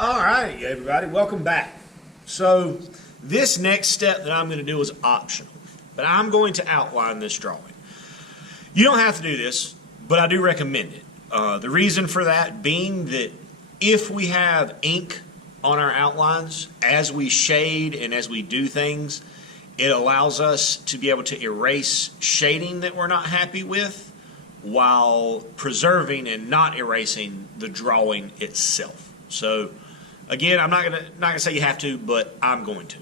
All right, everybody, welcome back. So this next step that I'm going to do is optional, but I'm going to outline this drawing. You don't have to do this, but I do recommend it. The reason for that being that if we have ink on our outlines, as we shade and as we do things, it allows us to be able to erase shading that we're not happy with while preserving and not erasing the drawing itself. So again, I'm not gonna say you have to, but I'm going to.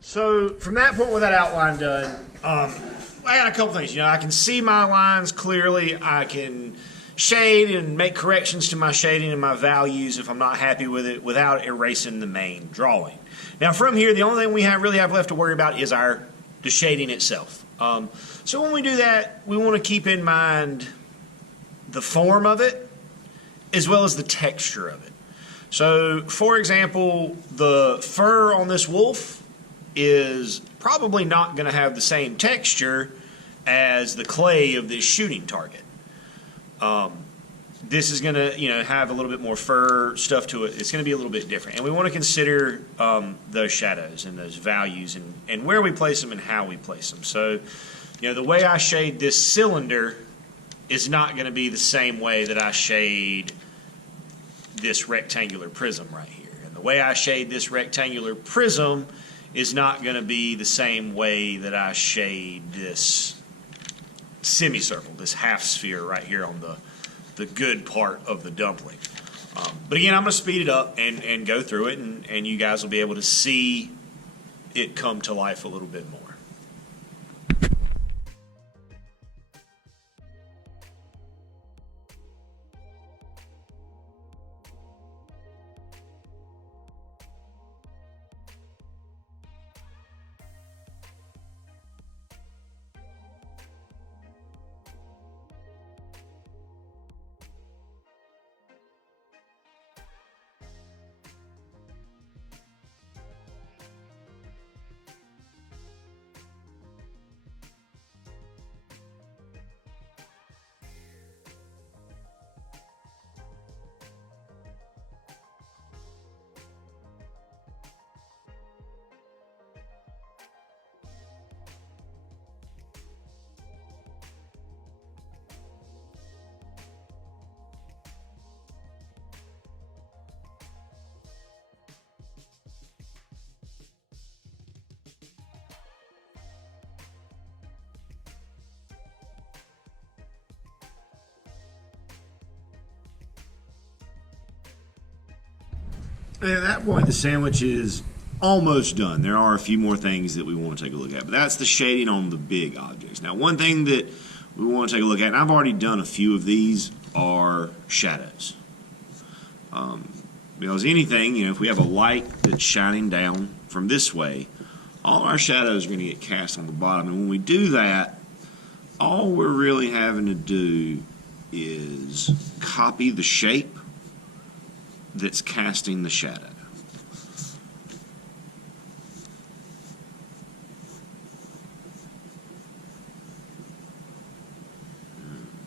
So from that point with that outline done, I got a couple things. I can see my lines clearly. I can shade and make corrections to my shading and my values if I'm not happy with it without erasing the main drawing. Now from here, the only thing we really have left to worry about is the shading itself. So when we do that, we want to keep in mind the form of it as well as the texture of it. So for example, the fur on this wolf is probably not going to have the same texture as the clay of this shooting target. This is going to have a little bit more fur stuff to it. It's going to be a little bit different. And we want to consider those shadows and those values and where we place them and how we place them. So the way I shade this cylinder is not going to be the same way that I shade this rectangular prism right here. And the way I shade this rectangular prism is not going to be the same way that I shade this semicircle, this half sphere right here on the good part of the dumpling. But again, I'm going to speed it up and go through it, and you guys will be able to see it come to life a little bit more. At that point, the sandwich is almost done. There are a few more things that we want to take a look at, but that's the shading on the big objects. Now, one thing that we want to take a look at, and I've already done a few of these, are shadows. Because anything, if we have a light that's shining down from this way, all our shadows are going to get cast on the bottom. And when we do that, all we're really having to do is copy the shape that's casting the shadow.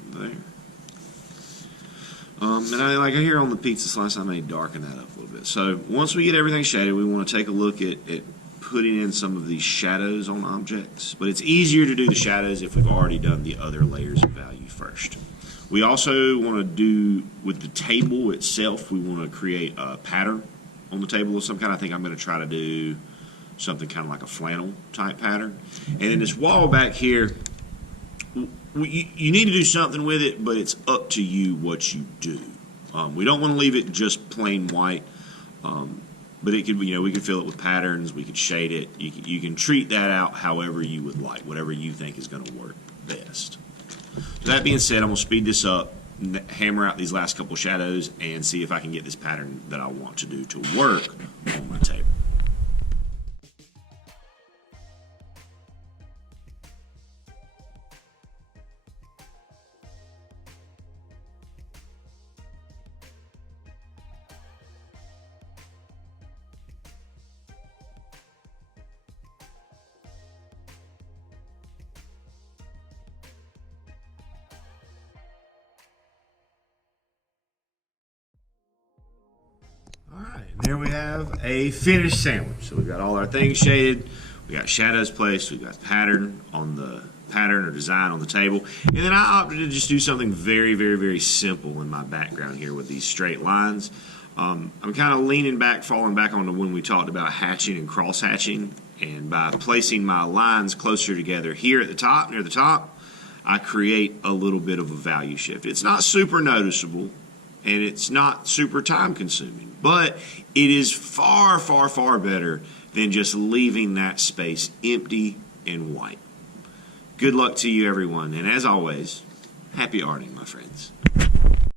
There. And like here on the pizza slice, I may darken that up a little bit. So once we get everything shaded, we want to take a look at putting in some of these shadows on objects. But it's easier to do the shadows if we've already done the other layers of value first. We also want to do, with the table itself, we want to create a pattern on the table of some kind. I think I'm going to try to do something kind of like a flannel type pattern. And then this wall back here, you need to do something with it, but it's up to you what you do. We don't want to leave it just plain white, but it could, we could fill it with patterns, we could shade it. You can treat that out however you would like, whatever you think is going to work best. So that being said, I'm going to speed this up, hammer out these last couple shadows, and see if I can get this pattern that I want to do to work on my table. There we have a finished sandwich. So we've got all our things shaded, we got shadows placed, we've got pattern or design on the table, and then I opted to just do something very, very, very simple in my background here with these straight lines. I'm kind of leaning back, falling back onto when we talked about hatching and cross hatching, and by placing my lines closer together here at the top, near the top, I create a little bit of a value shift. It's not super noticeable, and it's not super time consuming, but it is far, far, far better than just leaving that space empty and white. Good luck to you, everyone, and as always, happy arting, my friends.